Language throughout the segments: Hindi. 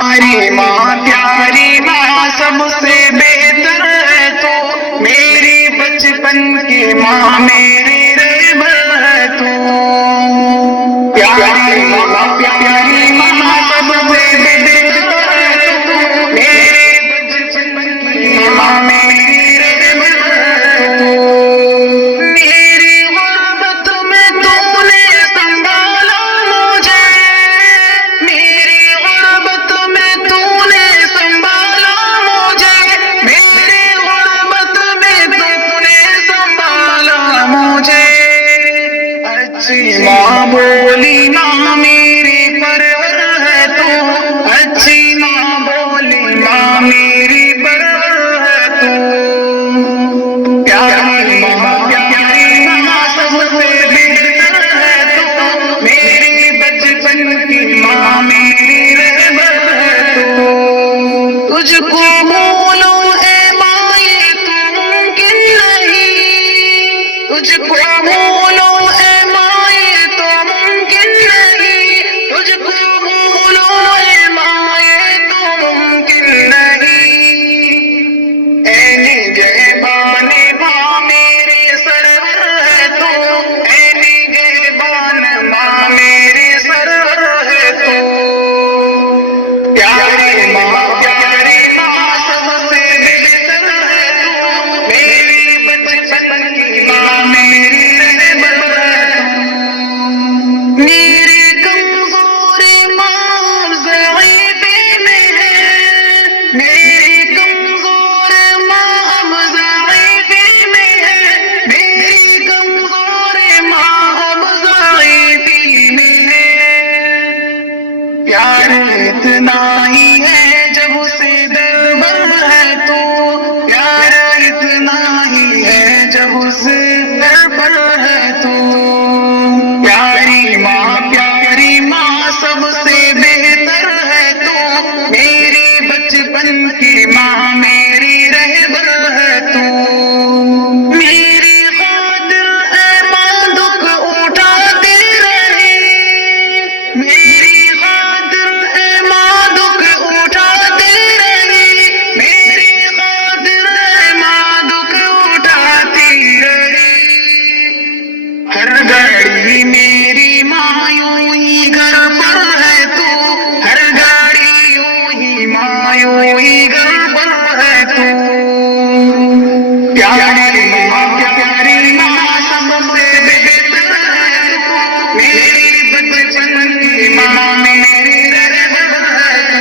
प्यारी माँ सबसे बेहतर है तो मेरी बचपन की माँ मेरी रहबर है तो। प्यारी माँ सबसे बेहतर है तो मेरी बचपन की माँ मेरी रहबर है तो। मेरी गुर्बत में तूने संभाला मुझे, मेरी गुर्बत में तूने संभाला मुझे, मेरी गुर्बत में तूने संभाला मुझे। अच्छी माँ बोली माँ मेरी परवर है तो, अच्छी माँ बोली माँ मेरी परवर है तो। प्यारी माँ सबसे बेहतर है तो मेरी बचपन की माँ मेरी रहबर है तो। तुझको भूलूं ए माँ ये तो मुमकिन नहीं, तुझको भूलूं ए माँ ये तो मुमकिन नहीं, तुझको भूलूं ए माँ ये तो मुमकिन नहीं। ऐ निगहबान माँ मेरी सरवर है तो, ऐ निगहबान माँ मेरी सरवर है तो। प्यारी माँ सबसे बेहतर है तो मेरी बचपन की माँ मेरी रहबर है तो। मेरी कमजोरी माँ ज़ईफ़ी में है, मेरी कमजोर माँ अब ज़ईफ़ी में है, मेरी कमजोर माँ अब ज़ईफ़ी में है। प्यार इतना ही है जब उसे दरबर है तो, प्यार इतना ही है जब उसे दरबर है तो। प्यारी माँ सबसे बेहतर है तो मेरी बचपन की माँ मेरी रहबर है तो। मेरी खातिर ऐ माँ दुख उठाती रही, मेरी खातिर ऐ माँ दुख उठाती रही, मेरी खातिर ऐ माँ दुख उठाती रही। हर घड़ी मेरी माँ यूं ही घर पर है तो, हर घड़ी यूं ही माँ यूं ही घर पर है तो। प्यारी माँ सबसे बेहतर है तो मेरी बचपन की माँ मेरी रहबर है तो।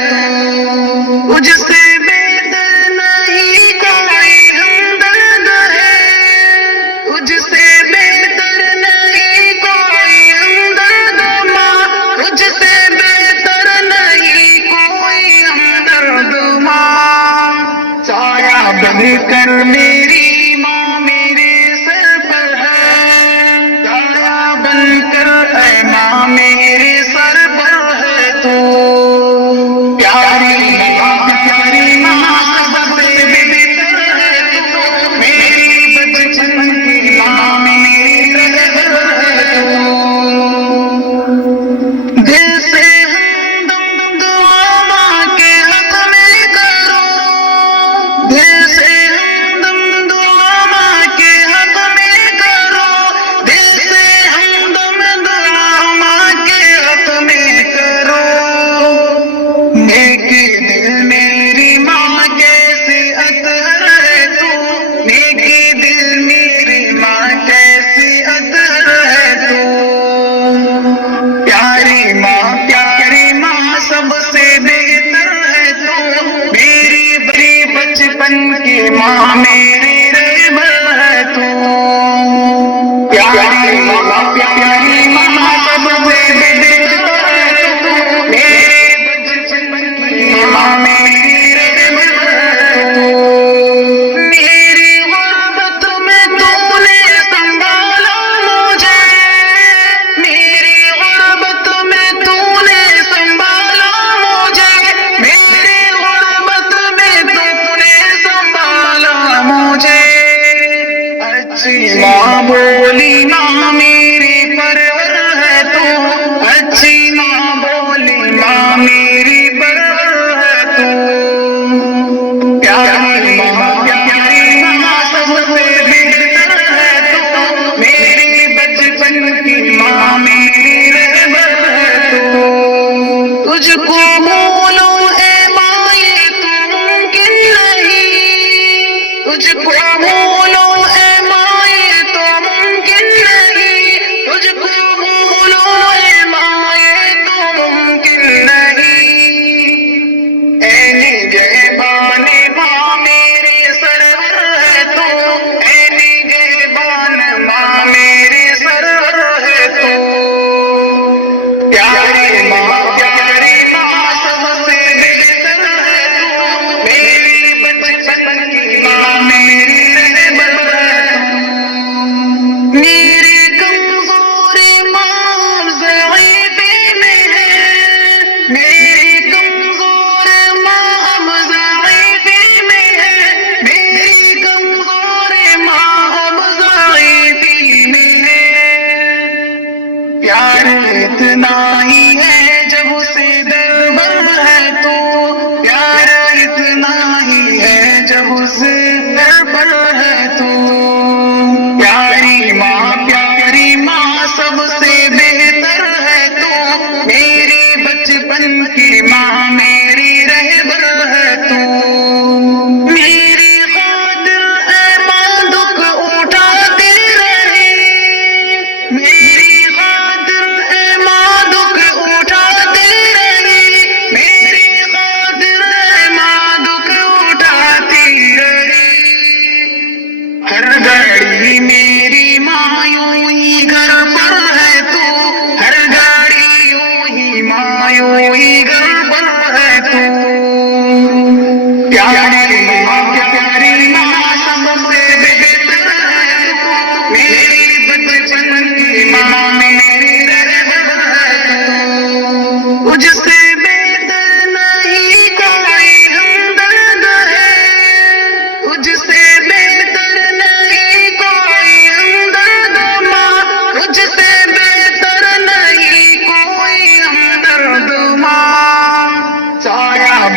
तुझसे बेहतर नहीं कोई हमदर्द है, तुझसे बेहतर नहीं कोई हमदर्द माँ, तुझसे बेहतर नहीं कोई हमदर्द माँ। साया बनकर मेरी माँ मेरे सर पर है, साया बनकर ऐ माँ मेरे सर पर है तो। प्यारी माँ सबसे बेहतर है तो मेरी बचपन की माँ मेरी रहबर है तो। दिल से हमदम दुआ माँ के हक में करो, दिल से हमदम दुआ माँ के हक में करो, दिल से हमदम दुआ माँ के हक में करो। नेकी दिल मेरी माँ कैसी अतहर है तो, नेकी दिल मेरी माँ कैसी अतहर है तो। प्यारी माँ सबसे बेहतर है तो मेरी बचपन की माँ मेरी रहबर है तो। प्यारी माँ सबसे बेहतर है तो मेरी बचपन की माँ मेरी रहबर है तो। मेरी गुर्बत में तूने संभाला मुझे, मेरी गुर्बत में तूने संभाला मुझे, मेरी गुर्बत में तूने संभाला मुझे।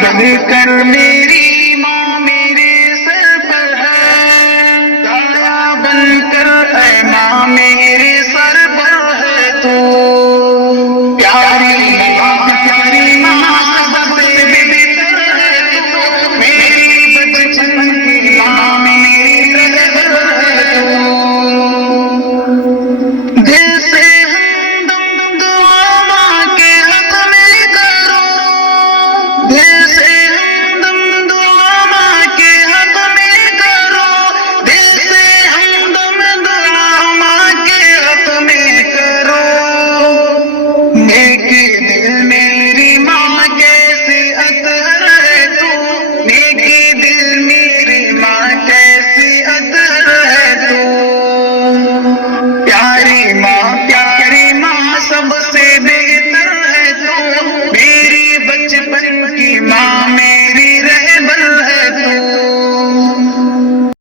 बनकर मेरी